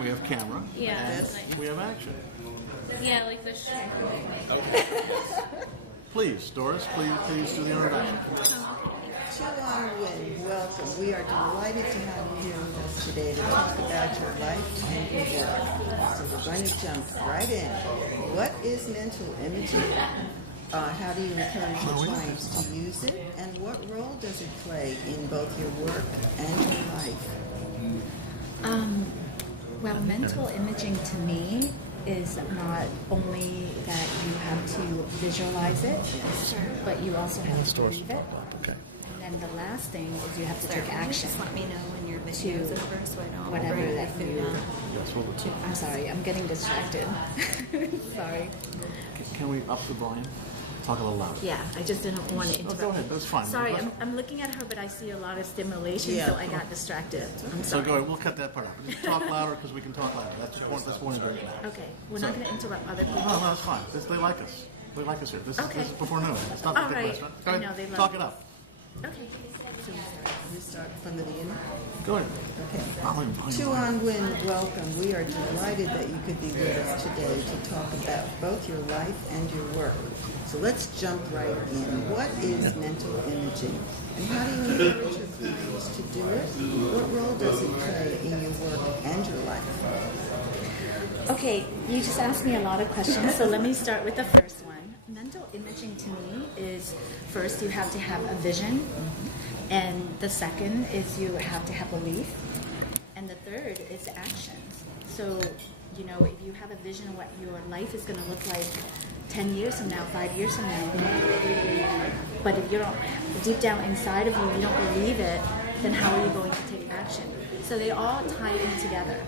We have camera. Yeah. We have action. Yeah, like the Shrek. Please, Doris, please do the introduction. Tu-anh, welcome. We are delighted to have you here with us today to talk about your life and your work. So we're going to jump right in. What is mental imaging? How do you encourage your clients to use it? And what role does it play in both your work and your life? Well, mental imaging to me is not only that you have to visualize it, but you also have to believe it. Okay. And then the last thing is you have to take action. Just let me know when your video is over so I know whatever bring that food you. on. Yes, well, I'm sorry, I'm getting distracted. Sorry. can we up the volume? Talk a little louder. Yeah, I just didn't want to interrupt. Go ahead, that's fine. Sorry, I'm looking at her, but I see a lot of stimulation, so I got distracted. I'm So sorry. go ahead, we'll cut that part out. Just talk louder because we can talk louder. That's the point. That's the point of doing it now. Okay, we're not going to interrupt other people. No, that's fine. They like us. They like us here. This is before noon. It's not All the big right. restaurant. Go I ahead, know, they love talk it. it up. Okay. We start from the beginning. Go ahead. Okay. Volume. Tu-anh, welcome. We are delighted that you could be with us today to talk about both your life and your work. So let's jump right in. What is mental imaging? And how do you encourage your clients to do it? What role does it play in your work and your life? Okay, you just asked me a lot of questions, so let me start with the first one. Mental imaging to me is first you have to have a vision, and the second is you have to have belief, and the third is actions. So, you know, if you have a vision of what your life is going to look like 10 years from now, 5 years from now, but if you don't, deep down inside of you, you don't believe it, then how are you going to take action? So they all tie in together.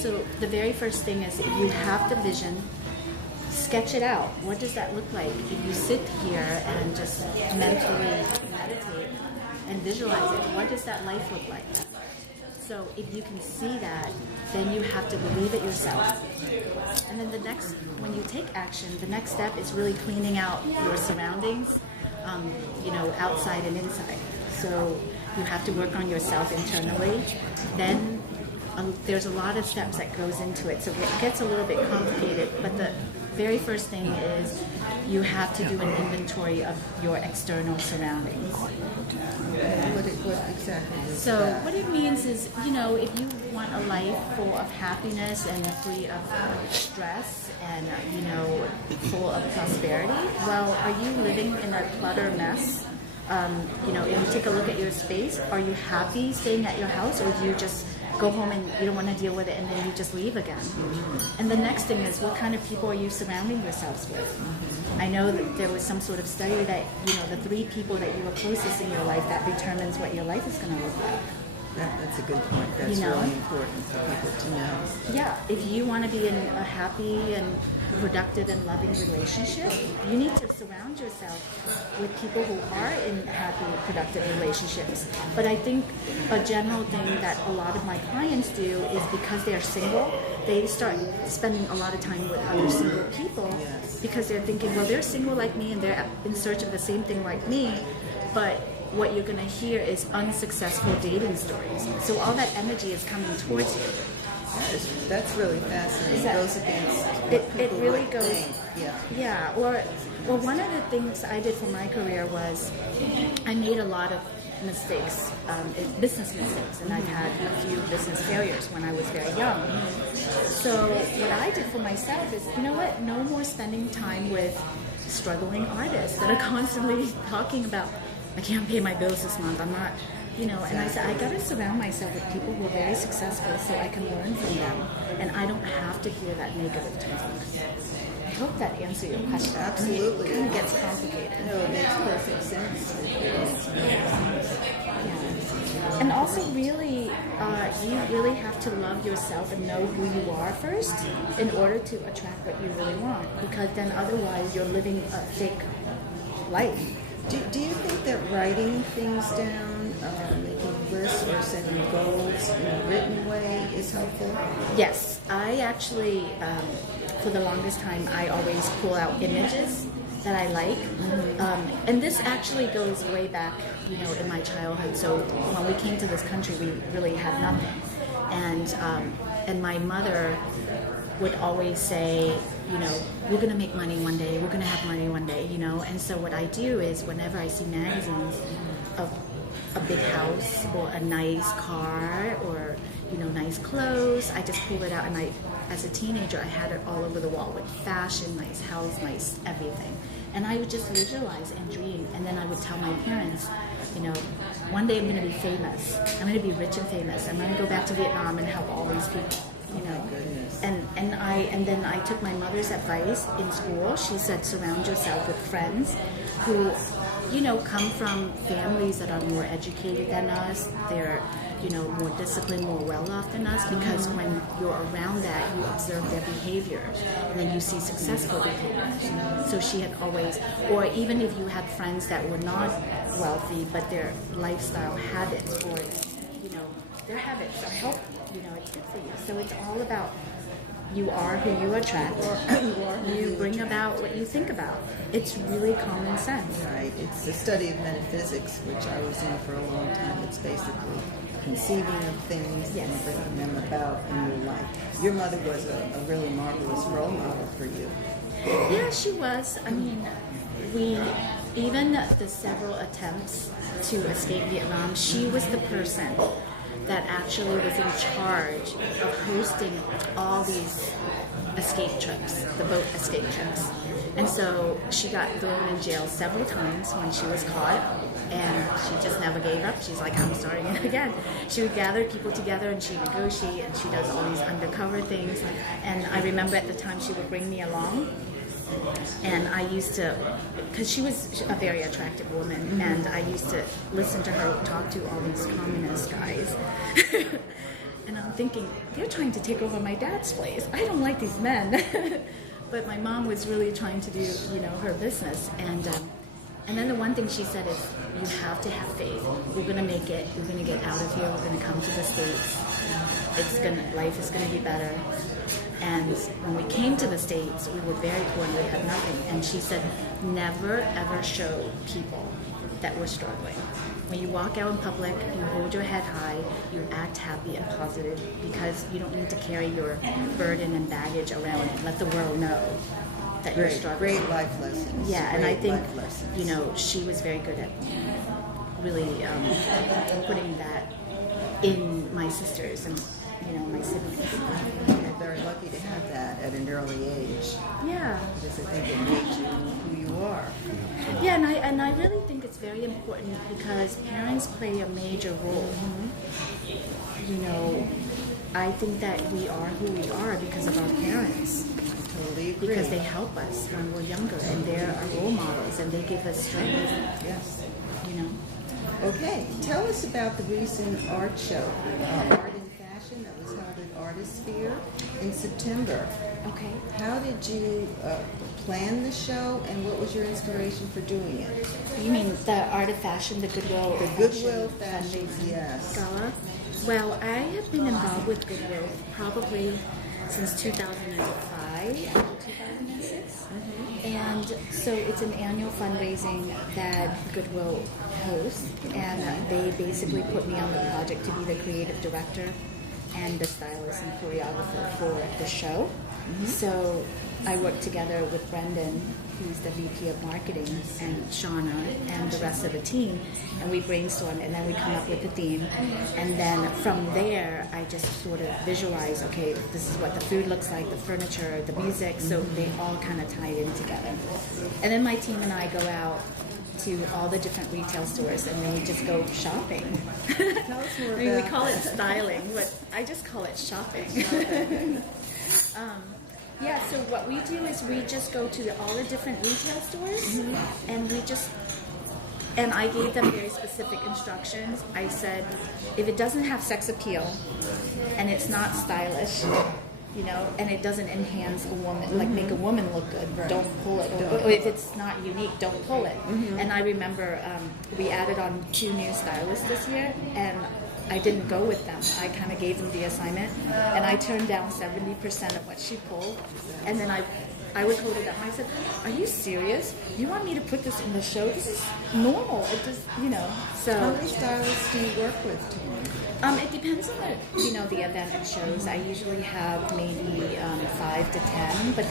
So the very first thing is if you have the vision, sketch it out. What does that look like? If you sit here and just mentally meditate and visualize it, what does that life look like? So if you can see that, then you have to believe it yourself. And then when you take action, the next step is really cleaning out your surroundings, outside and inside. So you have to work on yourself internally. Then there's a lot of steps that goes into it, so it gets a little bit complicated. But the very first thing is you have to do an inventory of your external surroundings. What exactly is So that? what it means is, if you want a life full of happiness and free of stress and, full of prosperity, well, are you living in a clutter mess? If you take a look at your space, are you happy staying at your house, or do you just go home and you don't want to deal with it and then you just leave again? And the next thing is, what kind of people are you surrounding yourselves with? I know that there was some sort of study that, the 3 people that you are closest in your life, that determines what your life is going to look like. That's a good point. That's really important for people to know. Yeah, if you want to be in a happy and productive and loving relationship, you need to surround yourself with people who are in happy, productive relationships. But I think a general thing that a lot of my clients do is because they're single, they start spending a lot of time with other single people because they're thinking, well, they're single like me and they're in search of the same thing like me, but what you're going to hear is unsuccessful dating stories. So all that energy is coming towards you. That's really fascinating. It goes against it really goes. think. Yeah. Well, one of the things I did for my career was I made a lot of mistakes, business mistakes, and I've had a few business failures when I was very young. So what I did for myself is, no more spending time with struggling artists that are constantly talking about, I can't pay my bills this month, I'm not, and I said, I got to surround myself with people who are very successful so I can learn from them, and I don't have to hear that negative talk. I hope that answers your question. Absolutely. It kind of gets complicated. No, it makes perfect sense. Yeah. And also really, you really have to love yourself and know who you are first in order to attract what you really want, because then otherwise you're living a fake life. Do you think that writing things down, making lists or setting goals in a written way is helpful? Yes, I actually, for the longest time, I always pull out images that I like. And this actually goes way back, in my childhood. So when we came to this country, we really had nothing. And And my mother would always say, you know, we're going to make money one day, we're going to have money one day, you know. And so what I do is whenever I see magazines of a big house or a nice car or, you know, nice clothes, I just pull it out. And as a teenager, I had it all over the wall with fashion, nice house, nice everything. And I would just visualize and dream. And then I would tell my parents, you know, one day I'm going to be famous. I'm going to be rich and famous. I'm going to go back to Vietnam and help all these people, you know. And then I took my mother's advice in school. She said, surround yourself with friends who, you know, come from families that are more educated than us. They're, you know, more disciplined, more well-off than us, because when you're around that, you observe their behavior, and then you see successful behaviors. So she had always, or even if you had friends that were not wealthy, but their lifestyle habits, or, you know, their habits are help, you know, it's good for you. So it's all about you are who you attract. You bring about what you think about. It's really common sense. Right. It's the study of metaphysics, which I was in for a long time. It's basically conceiving of things and bringing them about in your life. Your mother was a really marvelous role model for you. Yeah, she was. I mean, even the several attempts to escape Vietnam, she was the person that actually was in charge of hosting all these escape trips, the boat escape trips. And so she got thrown in jail several times when she was caught, and she just never gave up. She's like, I'm starting it again. She would gather people together and she negotiate, and she does all these undercover things. And I remember at the time she would bring me along, and I used to, because she was a very attractive woman, and I used to listen to her talk to all these communist guys. And I'm thinking, they're trying to take over my dad's place. I don't like these men. But my mom was really trying to do, you know, her business. And then the one thing she said is, you have to have faith. We're going to make it. We're going to get out of here. We're going to come to the States. Life is going to be better. And when we came to the States, we were very poor and we had nothing. And she said, never ever show people that we're struggling. When you walk out in public, you hold your head high, you act happy and positive, because you don't need to carry your burden and baggage around and let the world know that you're struggling. Great life lessons. Yeah, and I think, you know, she was very good at really putting that in my sisters and, you know, my siblings. You're very lucky to have that at an early age. Yeah. Because I think it makes you who you are. Yeah, and I really think it's very important because parents play a major role. You know, I think that we are who we are because of our parents. I totally agree. Because they help us when we're younger, and they're our role models, and they give us strength. Yes. You know. Okay, tell us about the recent art show, Art in Fashion, that was held at Artisphere in September. Okay. How did you plan the show, and what was your inspiration for doing it? You mean the Art of Fashion, the Goodwill? The Goodwill Fashion, yes. Gala? Well, I have been involved with Goodwill probably since 2005, 2006. And so it's an annual fundraising that Goodwill hosts, and they basically put me on the project to be the creative director and the stylist and choreographer for the show. So I work together with Brendan, who's the VP of Marketing, and Shauna, and the rest of the team, and we brainstorm, and then we come up with a theme. And then from there, I just sort of visualize, okay, this is what the food looks like, the furniture, the music, so they all kind of tie in together. And then my team and I go out to all the different retail stores, and then we just go shopping. Tell us more I mean, we about call it styling, but I just call it shopping. Yeah, so what we do is we just go to all the different retail stores, and I gave them very specific instructions. I said, if it doesn't have sex appeal, and it's not stylish, you know, and it doesn't enhance a woman, like make a woman look good, don't pull it. Or if it's not unique, don't pull it. And I remember we added on 2 new stylists this year, and I didn't go with them. I kind of gave them the assignment, and I turned down 70% of what she pulled, and then I I would hold it up. I said, "Are you serious? You want me to put this in the show? This is normal. It just, you know." So How many stylists do you work with, Tina? it depends on the, the event and shows. I usually have maybe 5 to 10, but